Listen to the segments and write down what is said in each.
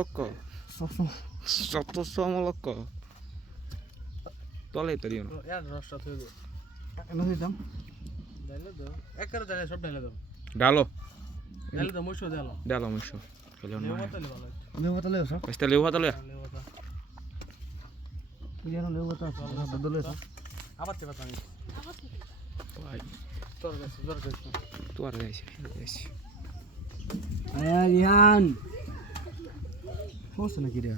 loco. Sotto sono loco. Tole teriyo na. यार रस्ता थोड़ी दो এনে দিতাম डाले दो एक कर डाले सब डाले दो Dalo. मुझे डालो Dalo misho. Kailan लेवा mo. तो लेवा लो লেউ কথা লেউ সব Basta liwa talo ya. लेवा तो তুই জানো লেউ কথা বদলে সব আবার তে বাতা नहीं Pai. তোর কাছে Tu ar gaisi. Gaisi. Rihan হোস নাকি রে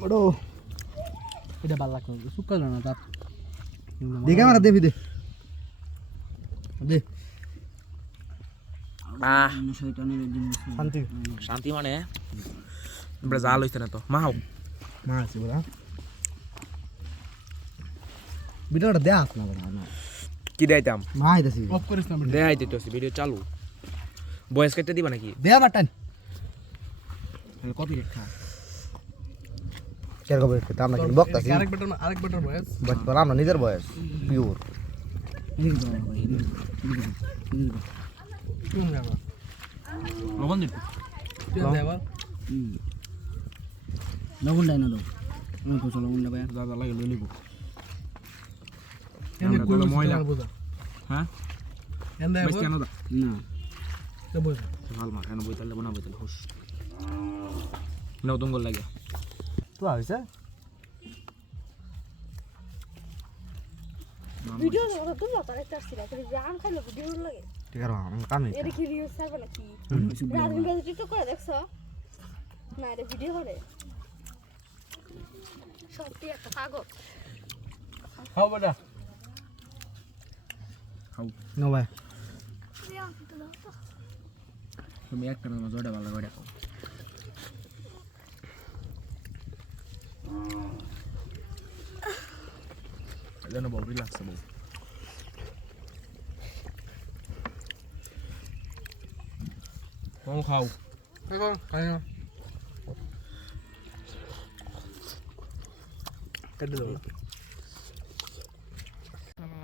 বড় এটা ভালো লাগলো শুকালো না তার দেখে আমার দেবি দে দে Ah, শান্তি shanti mane. Brazalo istana to. Mau. মা আছে বড়া ভিডিওটা দেখ না বড়া না Ki daitam. মা আইতাছি অফ করিস না Dai aite to video chalu. Voice katte diba naki? They button Copy Rekha. Share করবে এটা আমরা কিন্তু বক্তাছি আরেক বেটার বয়স বাট বলা আমরা নিজের বয়স পিওর কোন যাবা Lobon dit. তুই দেবা লবণ ডাই না দাও আমি তো লবণ ডাই Daga lagi lelibu. এনে আমরা কোন তো ময়লা। বুঝা Ha? এনে Bes কেন da? না তো বুঝা Hal ma কেন বইতালে বনা বইতালে হুশ. নাও দঙ্গল লাগে. তো আইছে ভিডিও ওরা তো লতা রাখতে আসছিল তো জান খাইলো ভিডিও লাগে ঠিক আছে আমি কাম নেই এটা কি রিলস ছাড়বে নাকি রাজমিন বাজে টিকটক করে দেখছো না এটা ভিডিও করে সত্যি একটা পাগল খাও বেটা নো ভাই তুমি একটা না জোড়া ভালো করে খাও. Ayan na ba? Relax na ba? Kung খাও. খাও খাও কেটে দাও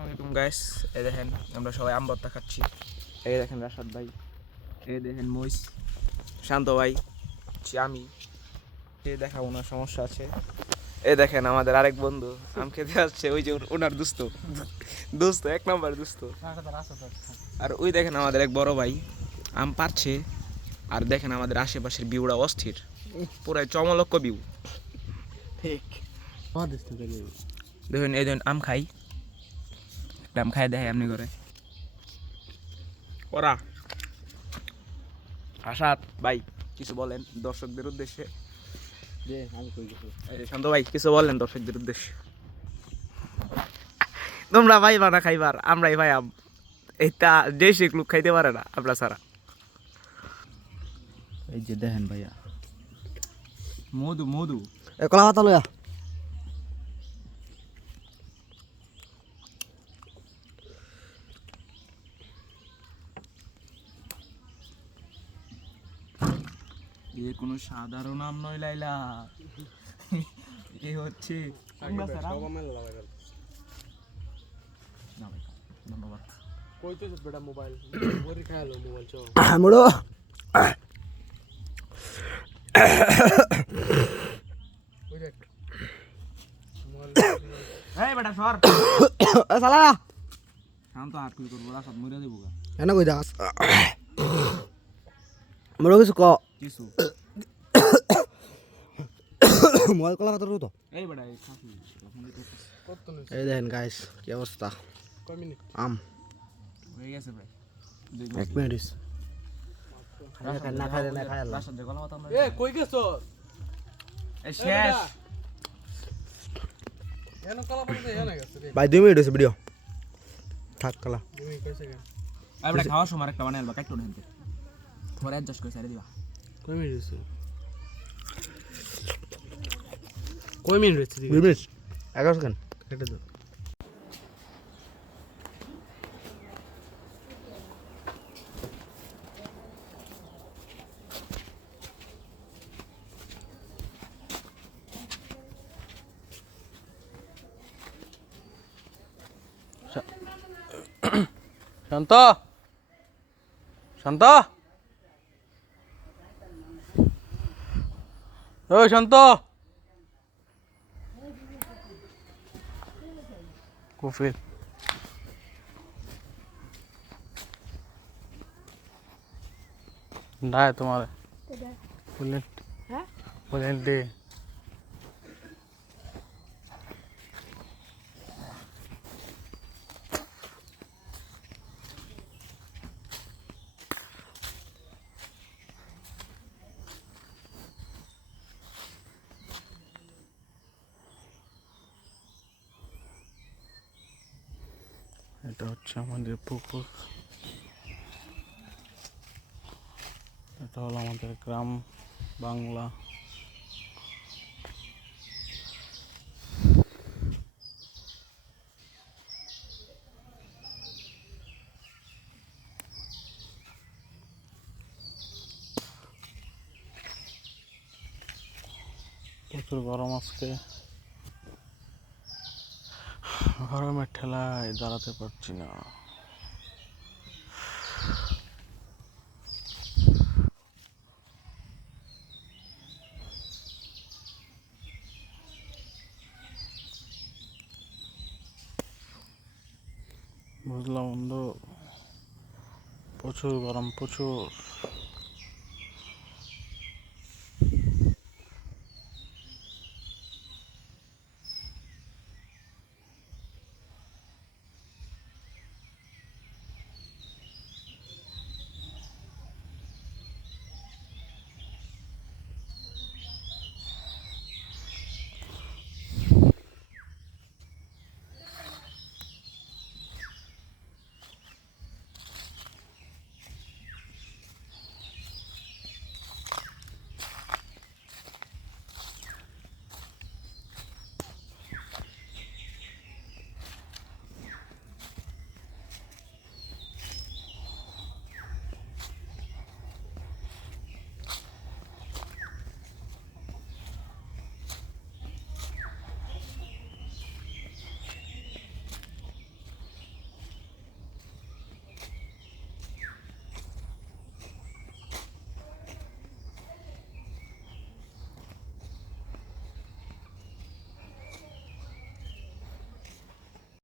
আসসালামু গাইস, এই দেখেন আমরা সবাই আম ভর্তা খাচ্ছি. এই দেখেন রাশাদ ভাই, এই দেখেন মইস, শান্ত ভাই, আমি এই দেখা ওনার সমস্যা আছে. এই দেখেন আমাদের আরেক বন্ধু আম খেতে আসছে, ওই যে ওনার দোস্ত এক নম্বর দোস্ত. আর ওই দেখেন আমাদের এক বড় ভাই আম পারছে. আর দেখেন আমাদের আশেপাশের ভিউটা অস্থির, পুরাই চমলক্ষ ভিউ. ঠিক আমার দিস থেকে দেখুন এই দেখুন আম খাই, একটা আম খাই দেখে এমনি করে ওরা. আশাদ ভাই কিছু বলেন দর্শকদের উদ্দেশ্যে. যে আমি কই গেছি এই শান্ত ভাই কিছু বলেন দর্শকদের উদ্দেশ্যে. তোমরা ভাই বানা খাইবার, আমরাই ভাই আম. এটা যে সে লোক খাইতে পারে না আমরা ছাড়া. এই যে দেখেন ভাইয়া মধু মধু এ কলা পাতা লয়া এ কোনো সাধারণ আম নয় লাইলা, এ হচ্ছে ধন্যবাদ. কইতে বেটা মোবাইল ওরে খাইলো মোবাইল চো মুড়ো ওই দেখ এই বেটা সর এ সালা শান্ত আর কি করবো, রাসাদ মরে দেবো গা এনে কই দাস মুড়ো কিছু ক কিছু. মোবাইল কলা পাতা তো এই বেটা এই খাসি কত নিস এই দেখেন গাইস কি অবস্থা কয় মিনিট আম হয়ে গেছে ভাই. 1 মিনিট না খাই আল্লাহ রাসাদ যে গলা কথা এ কই গেছো এই শেষ. এনো কলা পড়তে এনে গেছে রে ভাই 2 মিনিট হইছে ভিডিও থাক কলা তুমি কইছে কেন এই বেটা খাওয়ার সময় একটা বানাইলবা কাটটো না হেনতে পরে অ্যাডজাস্ট করে সাইরে দিবা. কয় মিনিট হইছে কয় মিনিট হইছে 2 মিনিট 11 সেকেন্ড কেটে দাও শান্ত শান্ত ওই শান্ত কফি ডায় তোমার বললেন হ্যাঁ বললেন দে এটা হচ্ছে আমাদের পুকুর, এটা হলো আমাদের গ্রাম বাংলা। প্রচুর গরম আজকে, গরমের ঠেলায় দাঁড়াতে পারছি না। বুঝলাম বন্ধু, প্রচুর গরম, প্রচুর।